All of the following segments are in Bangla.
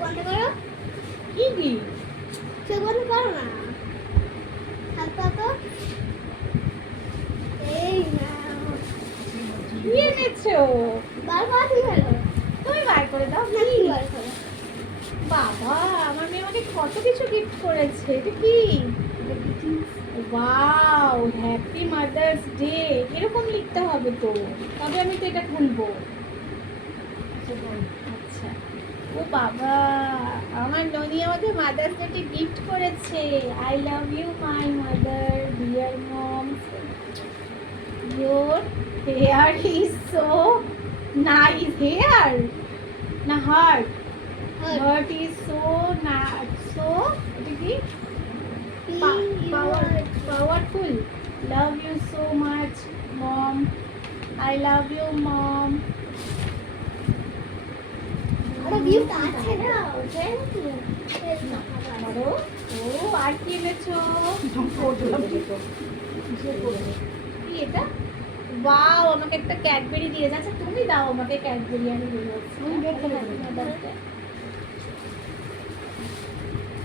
বন্ধ করো। কি গিফট? চোখ বন্ধ করো না। হাত পাতো। এই নাও। কি এনেছো? বার পাতি হলো। তুমি বার করে দাও। না কি? কি বার করো? বাবা, আমার মেয়ে আমাকে কত কিছু গিফট করেছে। এটা কি? Wow, happy mother's day. এরকম লিখতে হবে তো, তবে আমি তো এটা খুলবো। আচ্ছা। ও বাবা, আমার ননি আমাকে মাদার্স ডে গিফট করেছে। I love you my mother, dear mom. Your hair is so nice. Hair না হার্ট? হার্ট ইজ সো না সো, এটা কি? Powerful. Love you so much, mom. I love you, mom. আরে গিফট আছে না। বলো। ও, আর কি এনেছো? কি এটা? ওয়াও, আমাকে একটা ক্যাডবেরি দিয়েছে। আচ্ছা তুমি দাও আমাকে ক্যাডবেরি, আমি দিয়ে যাচ্ছি।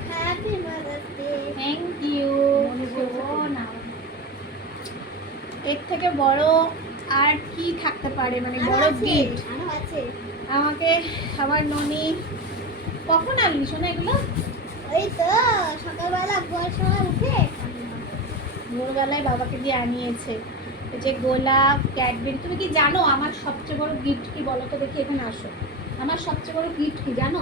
Happy mother's day. Thank you. এর থেকে বড় আর কি থাকতে পারে, মানে বড় গিফট? আরো আছে। আমাকে আমার ননি কখন আনলি শোনা এগুলো? ওই তো সকালবেলা ভোর সময় উঠে ভোরবেলায় বাবাকে দিয়ে আনিয়েছে। এই যে গোলাপ, ক্যাডবেরি। তুমি কি জানো আমার সবচেয়ে বড় গিফট কি? বলো তো দেখি, এখানে আসো। আমার সবচেয়ে বড় গিফট কি জানো?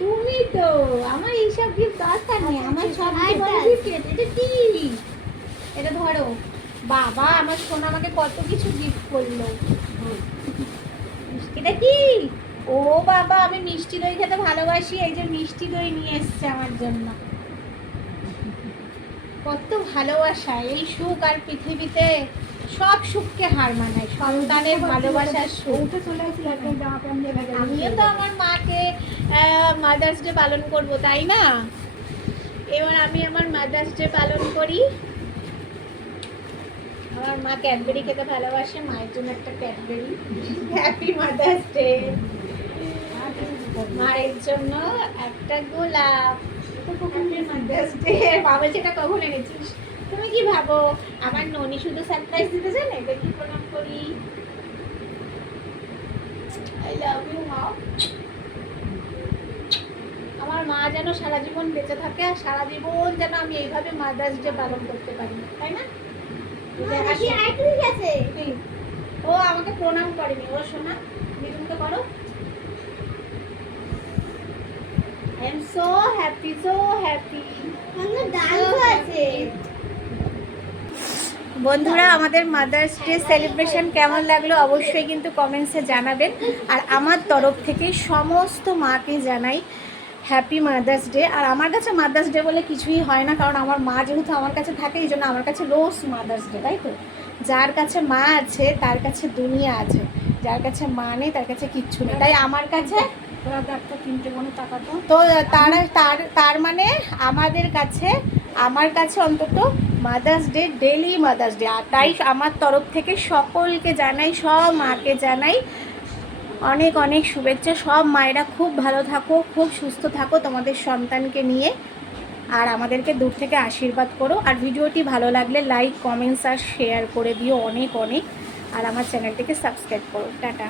তুমি তো। আমার এইসব গিফট দরকার নেই। আমার সবচেয়ে বড় গিফট এটা কি? এটা ধরো। বাবা, আমার সোনা আমাকে কত কিছু গিফট করলো। এটা কি? ও বাবা, আমি মিষ্টি দই খেতে ভালোবাসি। এই যে মিষ্টি দই নিয়ে এসছে আমার জন্য। কত ভালোবাসা। এই সুখ আর পৃথিবীতে সব সুখকে হার মানায়। সন্তানের ভালোবাসার সুখ। আমিও তো আমার মাকে মাদার্স ডে পালন করব, তাই না? এবার আমি আমার মাদার্স ডে পালন করি। আমার মা ক্যাডবেরি খেতে ভালোবাসে, মায়ের জন্য একটা ক্যাডবেরি। Happy mother's day. মায়ের জন্য একটা গোলাপ। Happy mother's day. বাবা, সেটা কখন এনেছিস? তুমি কি ভাবো আমার ননি শুধু সারপ্রাইজ দিতে জানে? দেখি প্রণাম করি। আই লাভ ইউ মা। আমার মা যেন সারা জীবন বেঁচে থাকে, আর সারা জীবন যেন আমি এইভাবে মাদার্স ডে পালন করতে পারি, তাই না? ও আমাকে প্রণাম করেনি। ও শোনা, নিরুমকে করো। I am so happy, so happy. বন্ধুরা, আমাদের মাদার্স ডে সেলিব্রেশন কেমন লাগলো অবশ্যই কিন্তু কমেন্টসে জানাবেন। আর আমার তরফ থেকে সমস্ত মাকে জানাই হ্যাপি মাদার্স ডে। আর আমার কাছে মাদার্স ডে বলে কিছুই হয় না, কারণ আমার মা যেহেতু আমার কাছে থাকে, এই জন্য আমার কাছে রোজ মাদার্স ডে, তাই তো? যার কাছে মা আছে তার কাছে দুনিয়া আছে, যার কাছে মা নেই তার কাছে কিচ্ছু নেই। তাই আমার কাছে তো তার মানে আমাদের কাছে, আমার কাছে অন্তত mother's day daily mother's day. আর তাই আমার তরফ থেকে সকলকে জানাই, সব মাকে জানাই অনেক অনেক শুভেচ্ছা। সব মায়েরা খুব ভালো থাকো, খুব সুস্থ থাকো তোমাদের সন্তানকে নিয়ে। আর আমাদেরকে দূর থেকে আশীর্বাদ করো। আর ভিডিওটি ভালো লাগলে লাইক, কমেন্টস আর শেয়ার করে দিও অনেক অনেক। আর আমার চ্যানেলটিকে সাবস্ক্রাইব করো। টাটা।